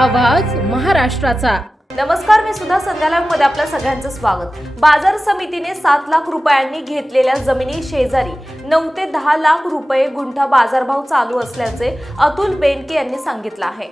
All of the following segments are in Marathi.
आवाज महाराष्ट्राचा. नमस्कार मी सुद्धा संध्याकाळमध्ये आपल्या सगळ्यांचं स्वागत. बाजार समितीने सात लाख रुपयांनी घेतलेल्या जमिनी शेजारी नऊ ते दहा लाख रुपये गुंठा बाजारभाव चालू असल्याचे अतुल बेनके यांनी सांगितलं आहे.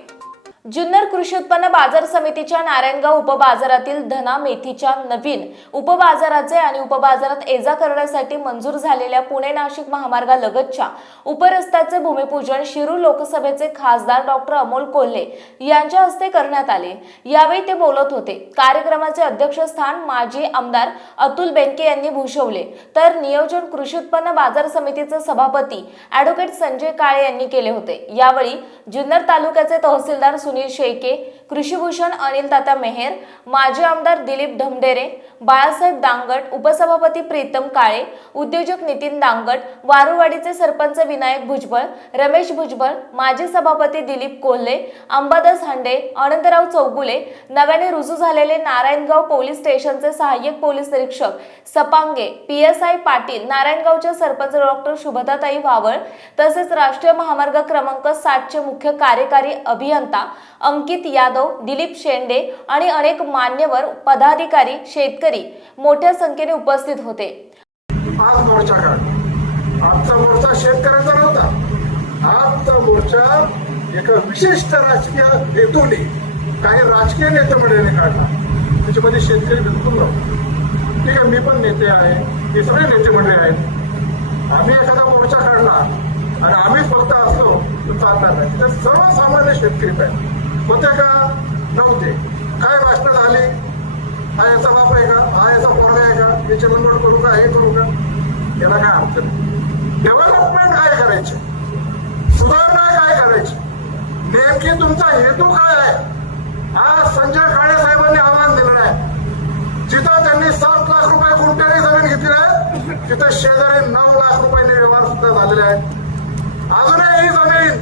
जुन्नर कृषी उत्पन्न बाजार समितीच्या नारायणगाव उपबाजारातील धना मेथीच्या नवीन उपबाजाराचे आणि उपबाजारात एजा करण्यासाठी मंजूर झालेल्या पुणे नाशिक महामार्गालगतच्या उपरस्त्याचे भूमिपूजन शिरूर लोकसभेचे खासदार डॉक्टर अमोल कोल्हे यांच्या हस्ते करण्यात आले. यावेळी ते बोलत होते. कार्यक्रमाचे अध्यक्षस्थान माजी आमदार अतुल बेनके यांनी भूषवले. तर नियोजन कृषी उत्पन्न बाजार समितीचे सभापती ॲडव्होकेट संजय काळे यांनी केले होते. यावेळी जुन्नर तालुक्याचे तहसीलदार सुनील शेळके कृषीभूषण अनिल ताता मेहेर माजी आमदार दिलीप ढमडेरे बाळासाहेब दांगट उपसभापती प्रीतम काळे उद्योजक नितीन दांगट वारुवाडीचे सरपंच विनायक भुजबळ रमेश भुजबळ माजी सभापती दिलीप कोल्हे अंबादास हांडे अनंतराव चौगुले नव्याने रुजू झालेले नारायणगाव पोलीस स्टेशनचे सहाय्यक पोलीस निरीक्षक Sapange P S I Patil नारायणगावच्या सरपंच डॉक्टर शुभदाताई वावळ तसेच राष्ट्रीय महामार्ग क्रमांक सातचे मुख्य कार्यकारी अभियंता अंकित यादव दिलीप शेंडे आणि अनेक मान्यवर पदाधिकारी शेतकरी मोठ्या संख्येने उपस्थित होते. आज मोर्चा काढ. आजचा मोर्चा शेतकऱ्यांचा नव्हता. आजचा मोर्चा एका विशिष्ट राजकीय हेतूने काही राजकीय नेते मंडळीने काढला. त्याच्यामध्ये शेतकरी बिलकुल नव्हता. ठीक आहे मी पण नेते आहे. हे सगळे नेते मंडळी आहेत. आम्ही एखादा मोर्चा काढला आणि आम्ही फक्त असलो तर चालणार नाही. तर सर्वसामान्य शेतकरी पाहिजे होते का? नव्हते. काय भाषणं झाली? हा याचा बाप आहे का? हा याचा पोरगा आहे का? याचे मनगड करू का? हे करू का? याला काय अर्थ नाही. डेव्हलपमेंट काय करायचे? सुधारणा काय करायची? नेमकी तुमचा हेतू काय आहे? आज संजय काळे साहेबांनी आव्हान दिलं आहे जिथं त्यांनी सात लाख रुपये गुंठ्याने जमीन घेतली आहे तिथं शेजारी नऊ लाख रुपयाने व्यवहार सुद्धा झालेले आहेत. अजूनही ही जमीन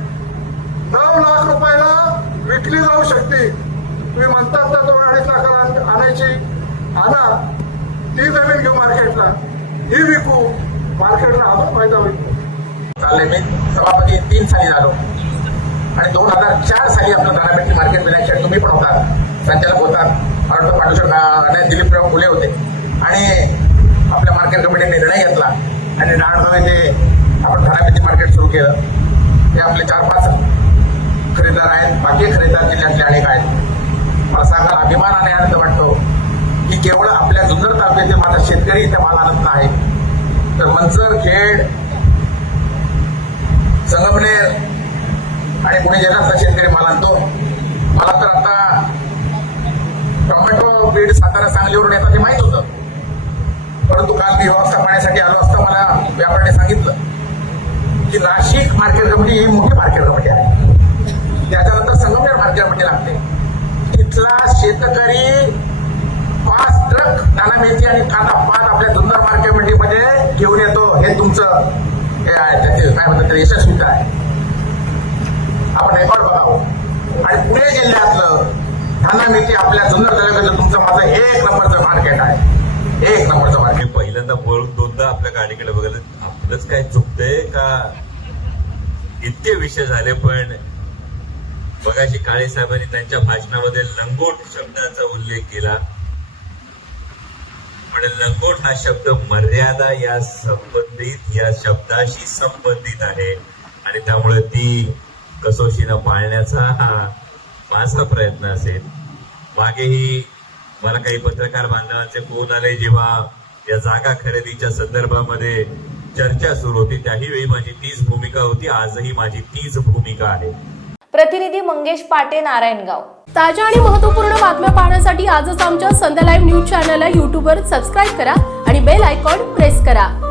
नऊ लाख रुपयाला विकली जाऊ शकते. तुम्ही म्हणतात ना दोन अडीच लाखाला आणायची. आणा. ती जमीन घेऊ मार्केटला. ही विकू. मार्केटला अजून फायदा होईल. चालले मी सभापती तीन साली झालो. आणि दोन हजार चार साली आपलं दारापेटी मार्केट विनायक तुम्ही पण होता. संचालक होता. ऑर्डर पाठवशर दिलीपराव फुले होते. आणि आपल्या मार्केट कमिटीने निर्णय घेतला. आणि नाडगाव येथे आपण मार्केट सुरू केलं. हे आपले चार पाच खरेदीदार आहेत. बाकी खरेदीदार जिल्ह्यातले अनेक आहेत. मला सांगायला अभिमानाने आनंद वाटतो की केवळ आपल्या जुन्नर तालुक्यातील माझा शेतकरी इथे माल आनंद नाही. तर मंचर खेड संगमनेर आणि पुणे जिल्ह्यातला शेतकरी माल आणतो. मला तर आता टोमॅटो बीड सातारा सांगलीवरून येतात हे माहीत होतं. परंतु काल मी व्यवस्था पाहण्यासाठी आलो असता मला व्यापाऱ्याने सांगितलं की नाशिक मार्केट कमिटी ही मोठी मार्केट कमिटी आहे. त्याच्यानंतर संगमनेर मार्केट कमिटी लागते. तिथला शेतकरी पाच ट्रक दाना मिरची आणि कांदा पात आपल्या धुंदर मार्केट कमिटीमध्ये घेऊन येतो. हे तुमचं हे आहे त्याचे काय म्हणतात ते यशस्वीता आहे. आपण रेकॉर्ड बघावं. आणि पुणे जिल्ह्यातलं धाना मिरची आपल्या जुन्नर तालुक्यातलं तुमचं माझं एक नंबरचं मार्केट आहे. एक नंबरचं मार्केट पहिल्यांदा दोनदा आपल्या गाडीकडे बघायला आपलंच काय चुकतंय का? इतके विषय झाले पण बघाशी काळे साहेबांनी त्यांच्या भाषणामध्ये लंगोट शब्दाचा उल्लेख केला. म्हणजे लंगोट हा शब्द मर्यादा या संबंधित या शब्दाशी संबंधित आहे. आणि त्यामुळे ती कसोशीनं पाळण्याचा हा माझा प्रयत्न असेल. मागेही मला काही पत्रकार बांधवांचे फोन आले जेव्हा या जागा खरेदीच्या संदर्भामध्ये चर्चा सुरू होती. त्याही वेळी माझी तीच भूमिका होती. आजही माझी तीच भूमिका आहे. प्रतिनिधी मंगेश पाटे नारायणगाव. ताज्या आणि महत्त्वपूर्ण बातम्या पाहण्यासाठी आजच आमच्या संध्या लाईव्ह न्यूज चॅनलला युट्यूबवर सबस्क्राईब करा आणि बेल आयकॉन प्रेस करा.